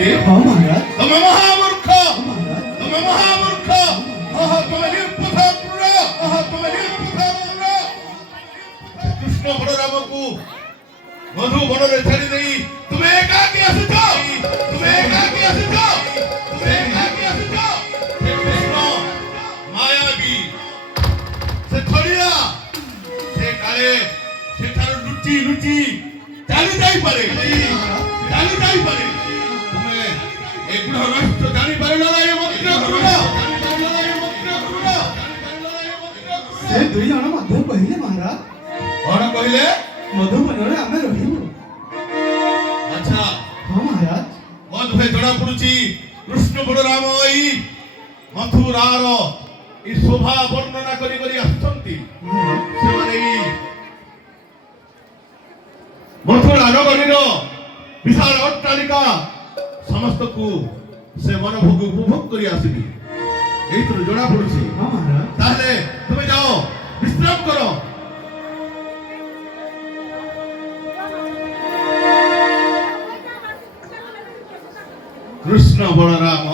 हाँ महाराज। তুমি মহামূর্খ, তুমি মহামূর্খ, তুমি নির্পথা ক্রূর, তুমি নির্পথা ক্রূর। কৃষ্ণ বলরামକୁ মধু বନରେ ছাড়ি দেই তুমি একাকি আসিছ, তুমি একাকি আসিছ, তুমি একাকি আসিছ। সে কৃষ্ণ মায়াবী, সে থরিয়া, সে কালে সেଠାରୁ ଲୁଚି ଲୁଚି ଚାଲି ଯାଇପାରେ, ଚାଲି ଯାଇପାରେ। ତୁମେ ଏଗୁଡ଼ା ନଷ୍ଟ ଜାଣିପାରିଲ ନା? ଏ ମନ୍ତ୍ର କ୍ରୂର, ସେ ଦୁଇ ଜଣ ମଧ୍ୟ କହିଲେ ମହାରାଜ କଣ କହିଲେ? ମଧୁବନରେ ଆମେ ରହିବୁ। ଆଚ୍ଛା, ହଁ ମହାରାଜ। ବୋଧହୁଏ ଜଣା ପଡୁଛି କୃଷ୍ଣ ବଳରାମ ଏଇ ମଥୁରାର এই শোভা বর্ণনা করি করি আসছেন। ସେମାନେ এই মথুরা নগরীর বিশাল অট্টালিকা ସମସ୍ତକୁ ସେ ମନୋଭୋଗ ଉପଭୋଗ କରି ଆସିବି, এইଥିରୁ ଜଣା ପଡୁଛି। ହଁ ମହାରାଜ। ତାହେଲେ ତୁମେ ଯାଅ ବିଶ୍ରାମ କର। କୃଷ୍ଣ ବଳରାମ